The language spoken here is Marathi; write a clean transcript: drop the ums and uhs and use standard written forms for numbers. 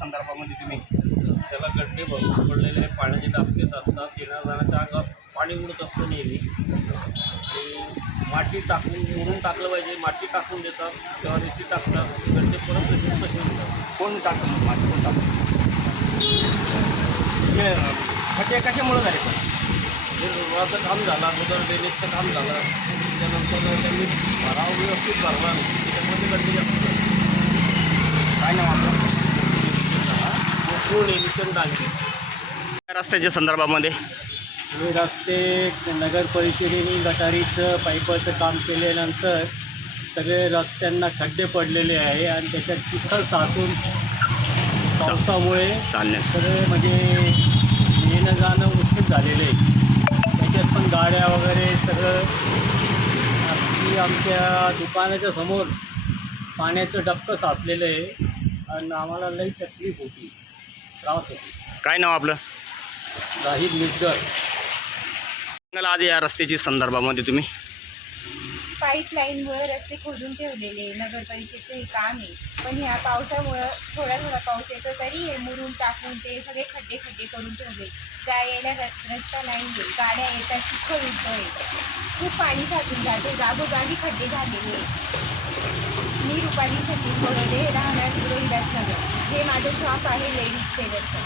संदर्भामध्ये तुम्ही? त्याला गड्डे भरून पडलेले पाण्याचे डाबकेच असतात. येण्या जाण्याच्या अंगात पाणी उडत असतं नेहमी. आणि माती टाकून मुरून टाकलं पाहिजे. माती टाकून देतात तेव्हा रेती टाकतात. गड्डे परत रेती तसे होतात. कोण टाकतं माझं कोण टाकतं? हे खड्डे कशामुळे झाले पण? हे रोडाचं काम झालं, अगोदर ड्रेनेजचं काम झालं, त्याच्यानंतर त्यांनी भराव व्यवस्थित भरला नाही, त्याच्यामध्ये गड्डे जास्त झाले. काय नाव आपलं? कोण एलिशन डांगे. रस्त्याच्या संदर्भामध्ये हे रस्ते नगर परिषदेने गटारीचं पाईपाचं काम केल्यानंतर सगळे रस्त्यांना खड्डे पडलेले आहे आणि त्याच्यात चिखल साचून पावसामुळे चालण्यास सगळे म्हणजे येणं जाणं मुश्किल झालेलं आहे. त्याच्यात पण गाड्या वगैरे सगळं अगदी आमच्या दुकानाच्या समोर पाण्याचं डबकं साचलेलं आहे आणि आम्हाला लई तकलीफ होती, त्रास होती. काय नाव आपलं? राहील मिसगर. सांगाल आज या रस्त्याची संदर्भामध्ये तुम्ही? पाईपलाईनमुळे रस्ते खोदून ठेवलेले नगर परिषदेचं हे काम आहे. पण ह्या पावसामुळं थोडा पाऊस येतो तरी हे मुरून टाकून ते सगळे खड्डे करून ठेवले. यायला रस्ता नाही आहे. गाड्या येतात, चिखल उडतोय, खूप पाणी साचून जाते, जागोजागी खड्डे झालेले. मी रुपाली सतीश बडोदे, राहणार रोहिदासनगर. हे माझं शॉप आहे लेडीज टेलरचं.